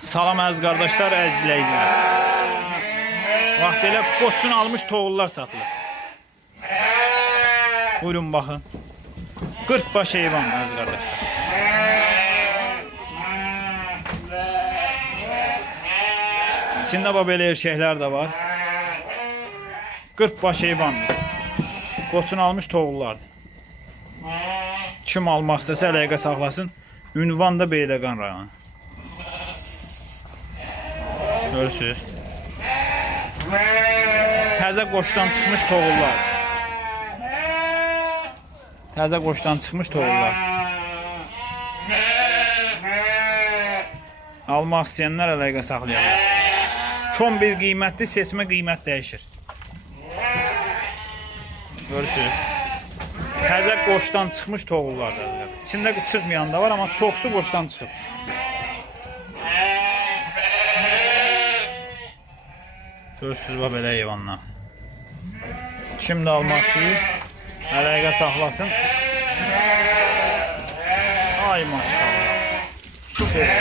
Salam əziz qardaşlar, əziz izləyicilər. Bax belə qoçun almış toğullar satılır. Buyurun baxın. 40 baş heyvan əziz qardaşlar. İçində belə erkəklər də var. 40 baş heyvandır. Qoçun almış toğullardır. Kim almaq istəsə əlaqə saxlasın. Ünvan da Beyləqan rayonu. Görürsünüz. Təzə qoşdan çıxmış toğullar. Təzə qoşdan çıxmış toğullar. Almaq istəyənlər əlaqə saxlayarlar. Son bir qiymətli, seçmə qiymət dəyişir. Görürsünüz. Təzə qoşdan çıxmış toğullardır. İçində çıxmayan da var, amma çoxsu qoşdan çıxıb. Görürsünüz belə heyvanlar. Kim də almaq istəyir, əlaqə saxlasın. Ay maşallah. Süper.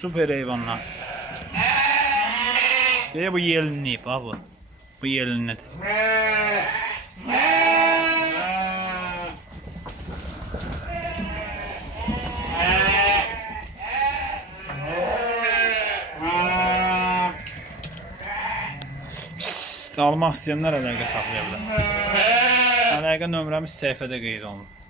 Süper heyvanlar. Deyə bu yelinliyib ha bu. Bu yelinlidir. Almaq istəyənlər əlaqə saxlaya bilər. Əlaqə nömrəmiz səhifədə qeyd olunur.